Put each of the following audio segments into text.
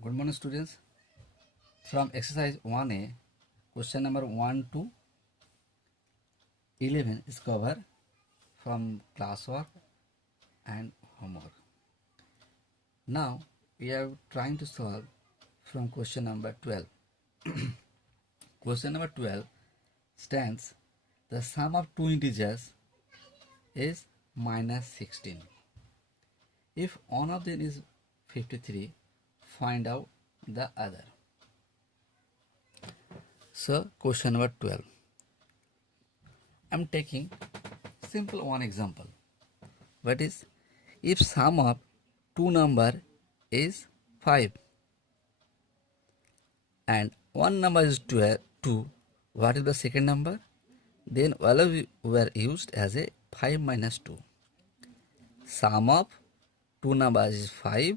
Good morning, students. From exercise 1A, question number 1 to 11 is covered from classwork and homework. Now we are trying to solve from question number 12. Question number 12 stands the sum of two integers is minus 16. If one of them is 53, find out the other. So question number 12. I'm taking simple one example. That is, if sum of two number is 5 and one number is 2, what is the second number? Then value were used as a 5 minus 2. Sum of two numbers is 5,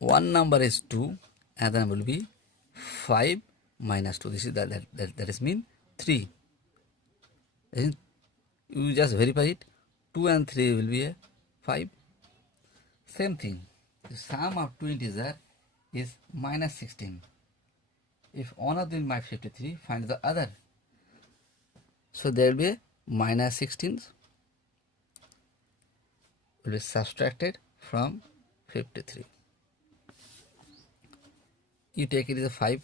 one number is 2, and then will be 5 minus 2. This is that is mean 3. You just verify it. 2 and 3 will be a 5. Same thing. The sum of two integers is minus 16. If one of them is 53, find the other. So there will be a minus 16 will be subtracted from 53. You take it as a 5,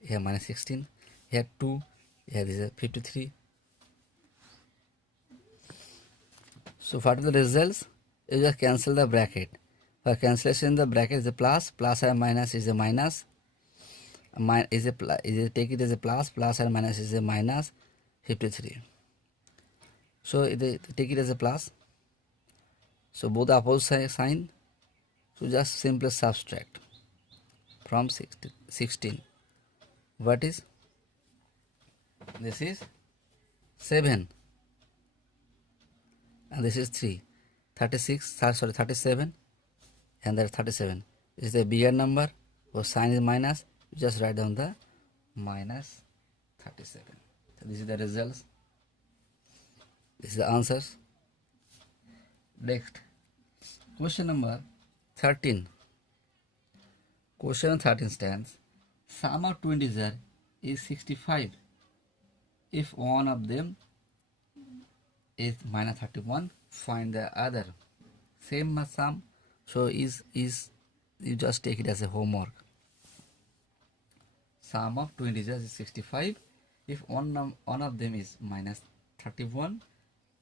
here minus 16, here 2, here this is a 53. So what are the results? You just cancel the bracket. For cancellation, the bracket is a plus and minus is a minus. Take it as a plus and minus is a minus 53. So take it as a plus. So both opposite sign. So just simply subtract from 16. What is? This is 7 and this is 3. 37 and that's 37. This is a bigger number, or sign is minus, you just write down the minus 37. So this is the results. This is the answers. Next, question number 13. Question 13 stands, sum of two integers is 65. If one of them is minus 31, find the other. Same sum, so is you just take it as a homework. Sum of two integers is 65. If one of them is minus 31,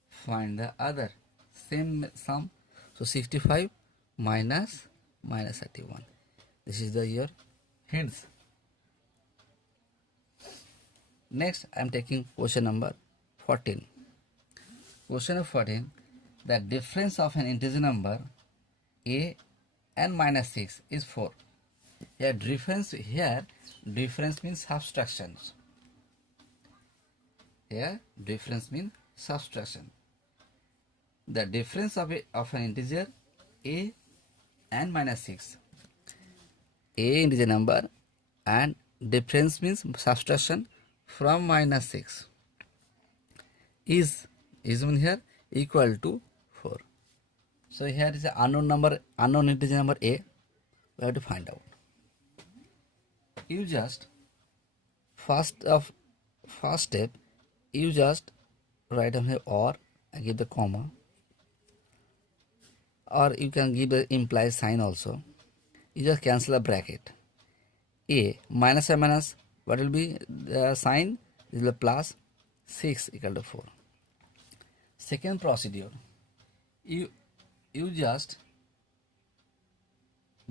find the other. Same sum, so 65 minus 31. This is your hints. Next, I am taking question number 14. Question number 14. The difference of an integer number a and minus 6 is 4. Here difference means subtractions. Here difference means subtraction. The difference of an integer a and minus 6. A integer number and difference means subtraction from minus 6 is mean here equal to 4. So here is an unknown integer number a. We have to find out. You just first step, you just write down here or and give the comma, or you can give the implied sign also. You just cancel the bracket. A minus and minus, what will be the sign? This is the plus 6 equal to 4. Second procedure, you just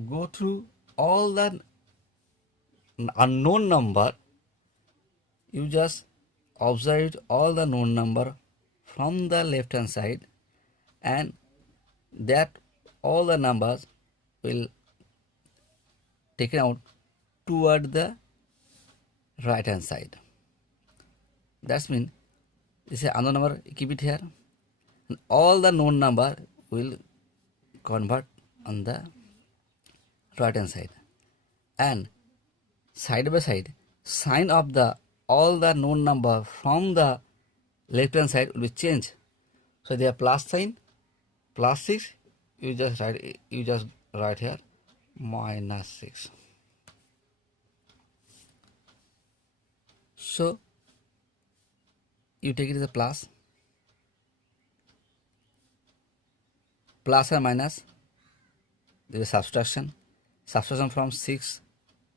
go through all the unknown number. You just observe all the known number from the left hand side, and that all the numbers will taken out toward the right hand side. That's mean this is another number, keep it here, and all the known number will convert on the right hand side, and side by side sign of the all the known number from the left hand side will be changed. So they are plus sign, plus 6, you just write here minus 6. So you take it as a plus or minus, there is subtraction from 6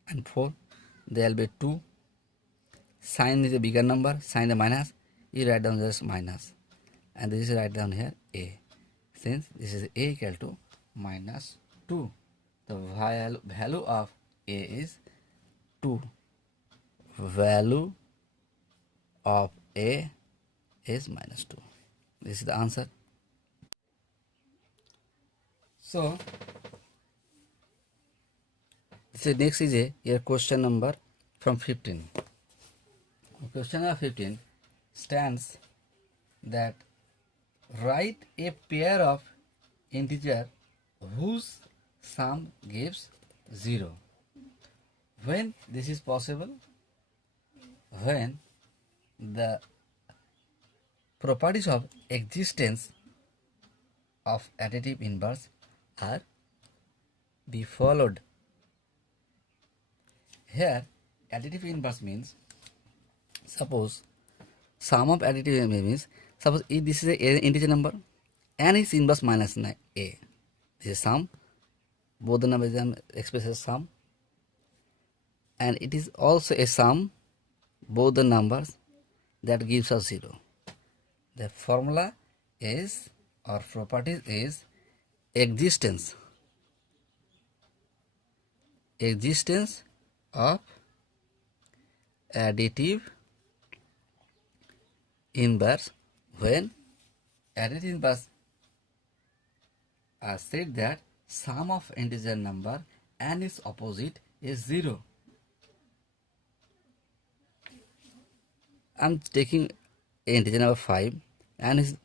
and 4, there will be 2. Sign is a bigger number, sign the minus, you write down just minus, and this is write down here a. Since this is a equal to minus 2, the value of a is 2. Value of a is minus 2. This is the answer. So next is a question number from 15. Question number 15 stands that write a pair of integer whose sum gives 0. When this is possible? When the properties of existence of additive inverse are be followed. Here additive inverse means, suppose sum of additive inverse means, suppose if this is an integer number and its inverse minus a, this is sum, both the numbers expressed as sum, and it is also a sum, both the numbers, that gives us 0. The formula is, or properties is, existence of additive inverse. When additive inverse said that sum of integer number and its opposite is 0. I am taking integer number 5 and is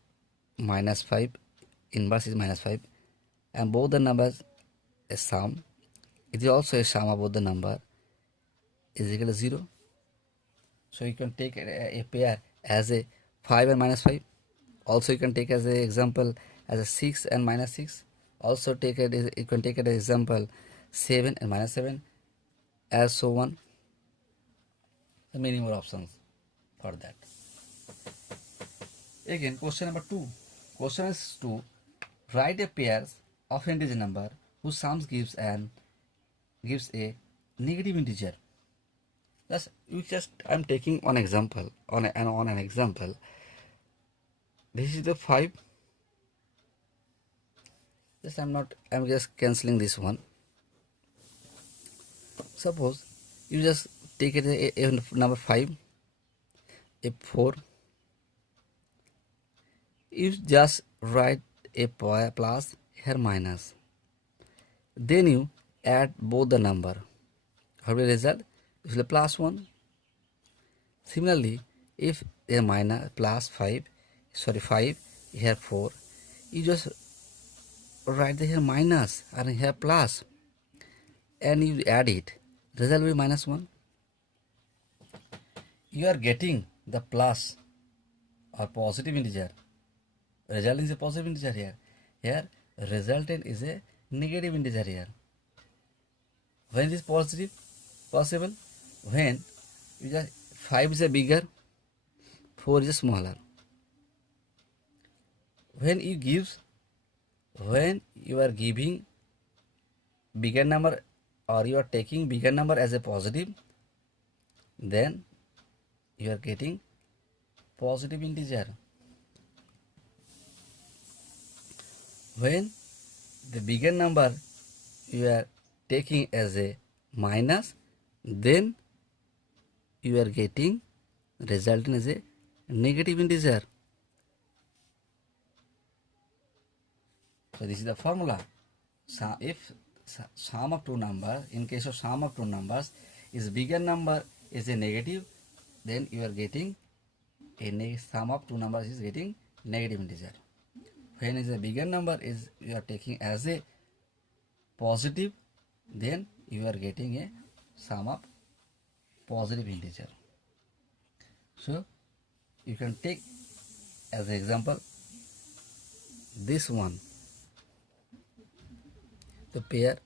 minus 5, inverse is minus 5, and both the numbers a sum. It is also a sum of both the number is equal to 0. So you can take a pair as a 5 and minus 5. Also you can take as an example as a 6 and minus 6. Also take it, you can take it as example 7 and minus 7, as so on. So many more options for that. Again, question number 2. Question is 2. Write a pair of integer number whose sums gives a negative integer. I'm taking one example on an example. This is the 5. I'm just cancelling this one. Suppose you just take it a number 5, a 4. You just write a plus here minus. Then you add both the number. How will result? It will be plus 1. Similarly, if a minus plus 5 here 4, you just write the here minus and here plus, and you add it, result will be minus 1. You are getting the plus or positive integer. Result is a positive integer here. Here resultant is a negative integer here. When it is positive? Possible when you just 5 is a bigger, 4 is a smaller. When you are giving bigger number, or you are taking bigger number as a positive, then you are getting positive integer. When the bigger number you are taking as a minus, then you are getting resultant as a negative integer. So this is the formula. So if sum of two numbers, in case of sum of two numbers, is bigger number is a negative, then you are getting a sum of two numbers is getting negative integer. When is a bigger number is you are taking as a positive, then you are getting a sum of positive integer. So you can take as an example this one, the pair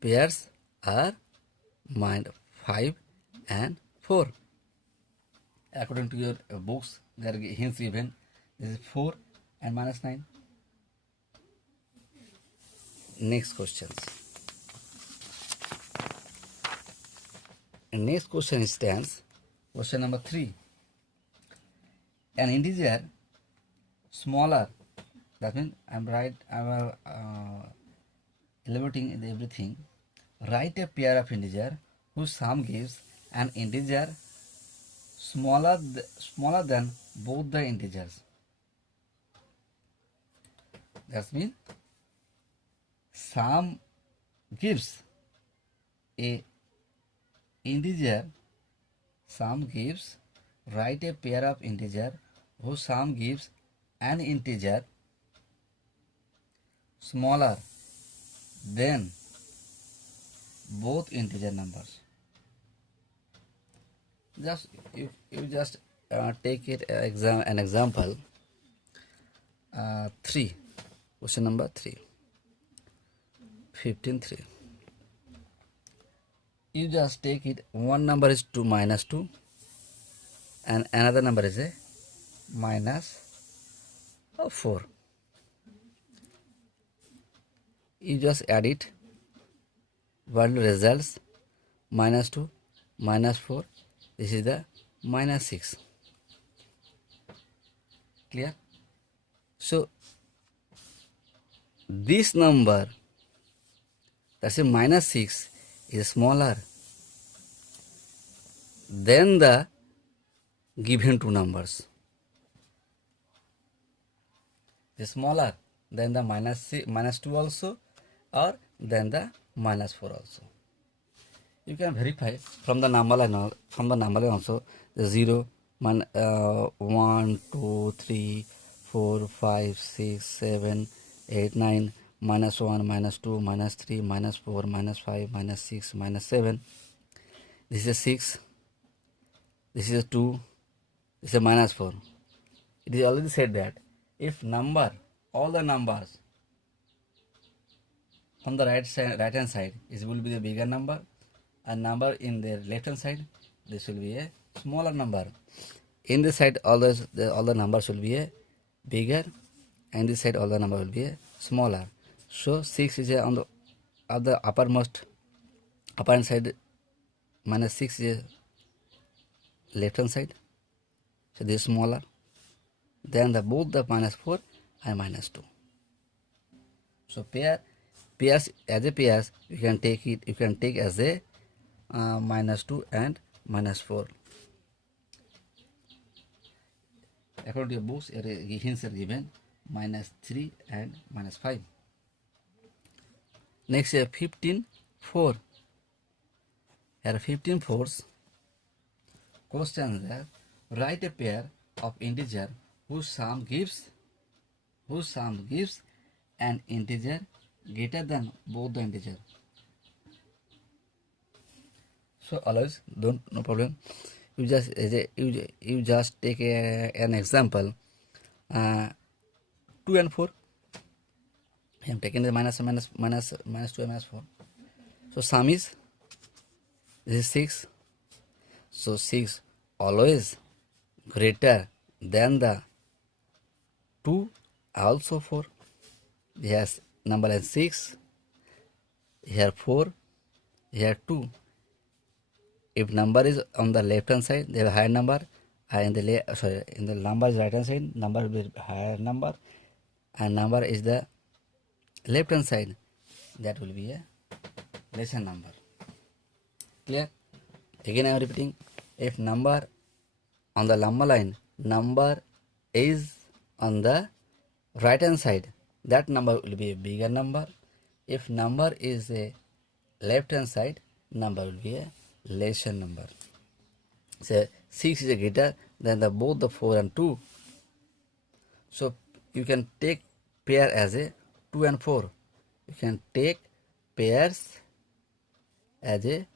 pairs are 5 and 4. According to your books, there are hints given. This is 4 and minus 9. Next questions. Next question stands question number 3. An integer smaller, that means I'm elaborating everything. Write a pair of integer whose sum gives an integer smaller than both the integers. That means sum gives a integer, sum gives, write a pair of integer whose sum gives an integer smaller than both integer numbers. Just you just take it an example. 3, question number 3, 15, 3. You just take it, one number is 2 minus 2 and another number is a minus 4. You just add it, value results minus 2 minus 4, this is the minus 6. Clear? So this number, that's a minus 6, is smaller than the given two numbers. Is smaller than the minus 2 also, or than the minus 4 also. You can verify from the number line, also the 0, 1, 2, 3, 4, 5, 6, 7, 8, 9, minus 1, minus 2, minus 3, minus 4, minus 5, minus 6, minus 7. This is a 6, this is a 2, this is a minus 4. It is already said that if all the numbers from the right hand side, it will be the bigger number, and number in the left hand side, this will be a smaller number. In this side, all the numbers will be a bigger, and this side all the number will be a smaller. So 6 is on the upper hand side, minus 6 is left hand side. So this is smaller than both the minus 4 and minus 2. So pairs as a pairs, you can take as a minus 2 and minus 4. According to your books, hints are given minus 3 and minus 5. Next, 15, 4. Here 15 fours. Question that write a pair of integer whose sum gives an integer greater than both the integer. So always no problem. You just take an example. 2 and 4. I am taking the minus 2 and minus 4. So sum is, this is 6. So 6 always greater than the 2, also 4. Yes, number is 6. Here 4. Here 2. If number is on the left hand side, they have a higher number. In the number is right hand side, number will be higher number, and number is the left hand side, that will be a lesser number. Clear? Again I am repeating, if number on the number line, number is on the right hand side, that number will be a bigger number. If number is a left hand side, number will be a lesser number. So 6 is greater than both the 4 and 2. So you can take pair as a 2 and 4. You can take pairs as a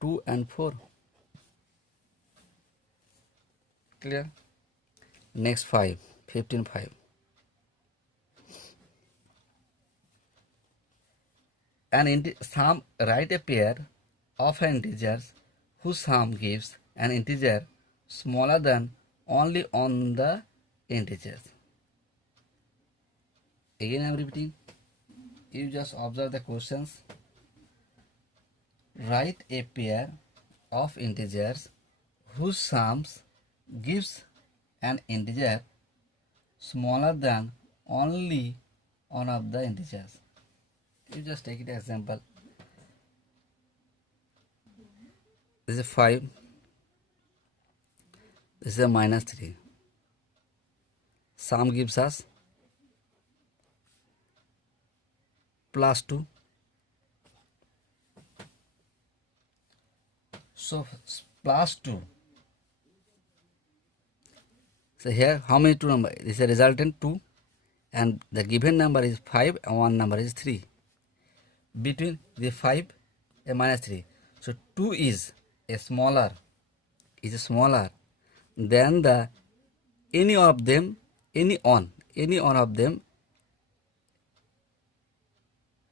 2 and 4. Clear? Next 5, 15, 5. write a pair of integers whose sum gives an integer smaller than only on the integers. Again I am repeating. You just observe the questions. Write a pair of integers whose sums gives an integer smaller than only one of the integers. You just take it as example. This is 5. This is a minus 3. Sum gives us plus 2. So plus 2. So here how many 2 number? This is a resultant 2 and the given number is 5 and one number is 3. Between the 5 and minus 3. So 2 is smaller than the any one of them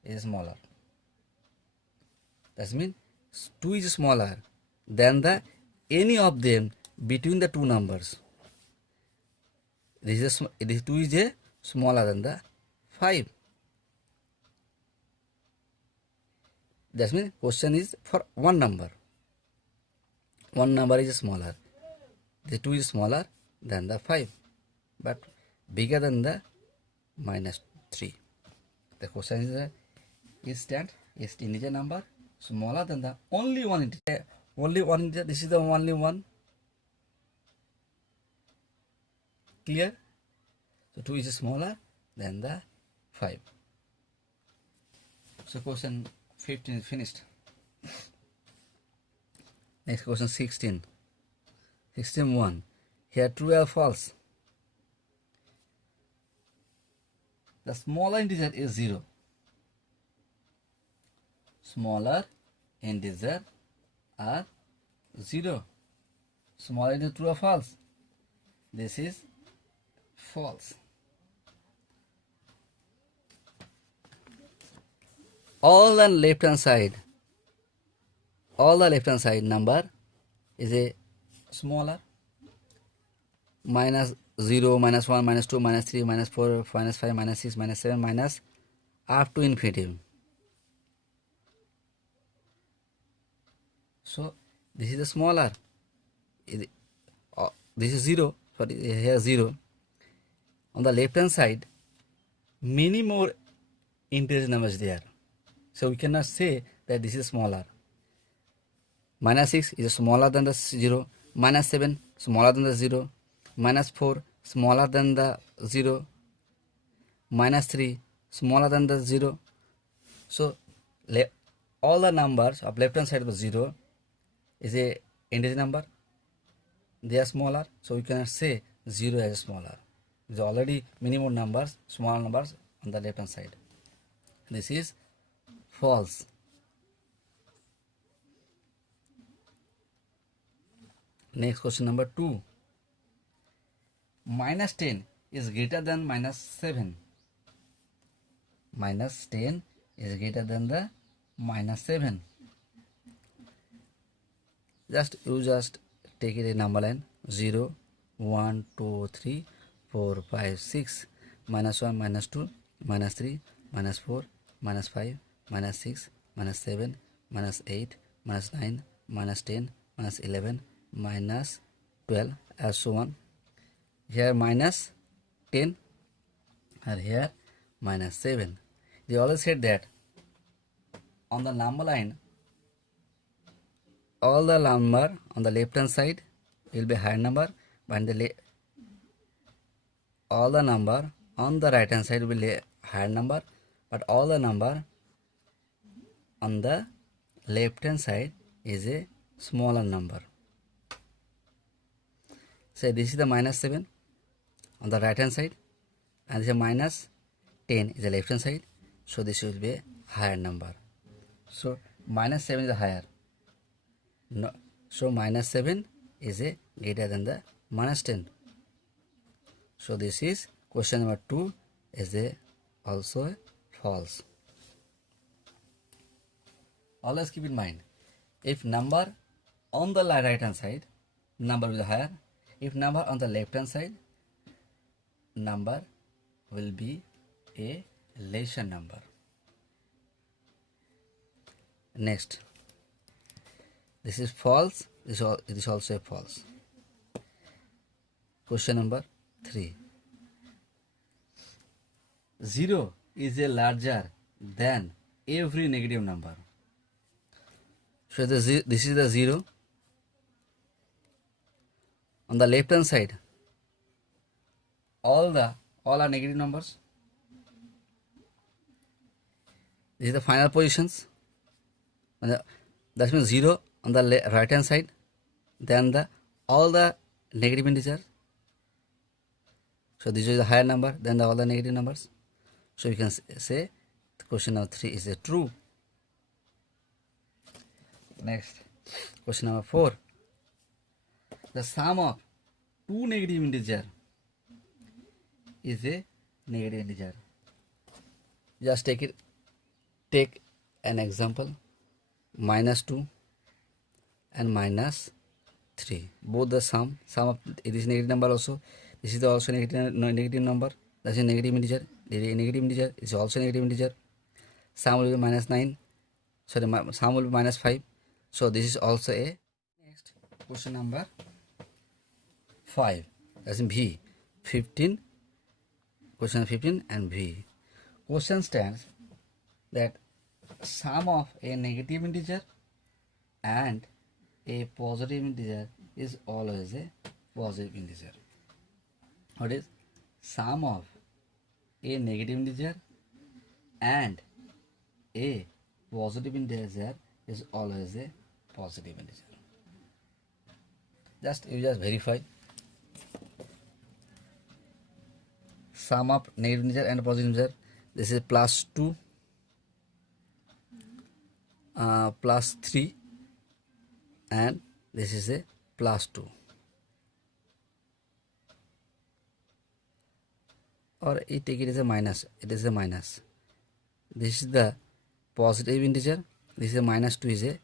is smaller. That means 2 is smaller than the any of them between the two numbers. This 2 is a smaller than the 5. That means question is for one number. One number is smaller. The 2 is smaller than the 5, but bigger than the minus 3. The question is is integer number smaller than the only one integer. Only one integer. This is the only one. Clear? So 2 is smaller than the 5. So question 15 is finished. Next question 16. 16.1. Here true or false. The smaller integer is 0. Smaller integer are 0. Smaller integer true or false. This is false. All the left hand side number is a smaller. Minus 0, minus 1, minus 2, minus 3, minus 4, minus 5, minus 6, minus 7, minus up to infinity. So this is the smaller. This is 0. Sorry, here 0. On the left hand side, many more integer numbers there. So we cannot say that this is smaller. Minus 6 is smaller than the 0. Minus 7 smaller than the 0. Minus 4 smaller than the 0. Minus 3 smaller than the 0. So all the numbers of left hand side of 0 is a integer number. They are smaller, so we cannot say 0 as smaller. There is already many more numbers, small numbers on the left hand side. This is false. Next question number 2. Minus 10 is greater than minus 7. Minus 10 is greater than the minus 7. You just take it a number line. 0, 1, 2, 3, 4, 5, 6. Minus 1, minus 2, minus 3, minus 4, minus 5, minus 6, minus 7, minus 8, minus 9, minus 10, minus 11, minus 12, as so on. Here minus 10 and here minus 7. They always said that on the number line, all the number on the left hand side will be higher number, but all the number on the right hand side will be higher number, but all the number on the left hand side is a smaller number. Say this is the minus 7 on the right hand side and this is minus 10 is the left hand side, so this will be a higher number. So minus 7 is higher. No, so minus 7 is a greater than the minus 10. So this is question number 2 is a also a false. Always keep in mind, if number on the right hand side, number will be higher. If number on the left hand side, number will be a lesser number. Next, this is false, it is also a false. Question number 3. 0 is a larger than every negative number. So this is the 0. On the left hand side, all are negative numbers. This is the final positions. That means 0 on the right hand side, then all the negative integers. So this is the higher number than all the negative numbers. So you can say the question number 3 is a true. Next, question number 4. The sum of two negative integers is a negative integer. Just take an example, -2 and -3. Both the sum of it is negative number also. This is also negative number. That is a negative integer. The negative integer is also negative integer. Sum will be -9. Sorry, sum will be -5. So this is also a. Next, question number 5. That's in V. 15. Question 15 and V. Question stands that sum of a negative integer and a positive integer is always a positive integer. What is sum of a negative integer and a positive integer is always a positive integer. You just verify. Sum of negative integer and positive integer. This is +2 +3 and this is a +2. Or you take it as a minus. It is a minus. This is the positive integer. This is a -2 is a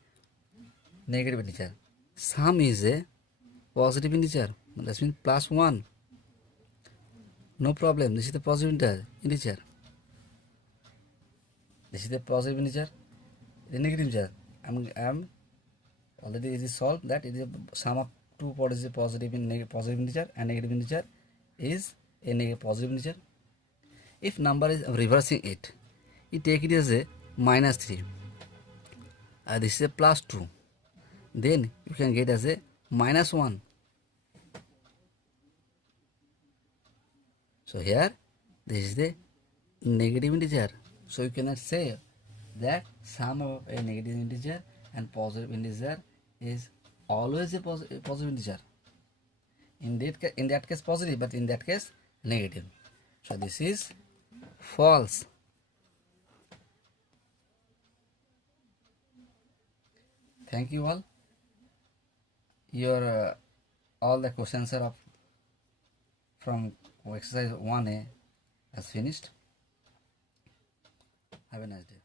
negative integer. Sum is a positive integer. That means +1. No problem. This is the positive integer. This is the positive integer. The negative integer. I'm already it is solved that it is a sum of two what is a positive integer and negative integer is a positive integer. If number is reversing it, you take it as a -3. This is a +2. Then you can get as a -1. So here this is the negative integer. So you cannot say that sum of a negative integer and positive integer is always a positive integer. In that case positive, but in that case negative. So this is false. Thank you all. Your all the questions are from exercise 1A has finished. Have a nice day.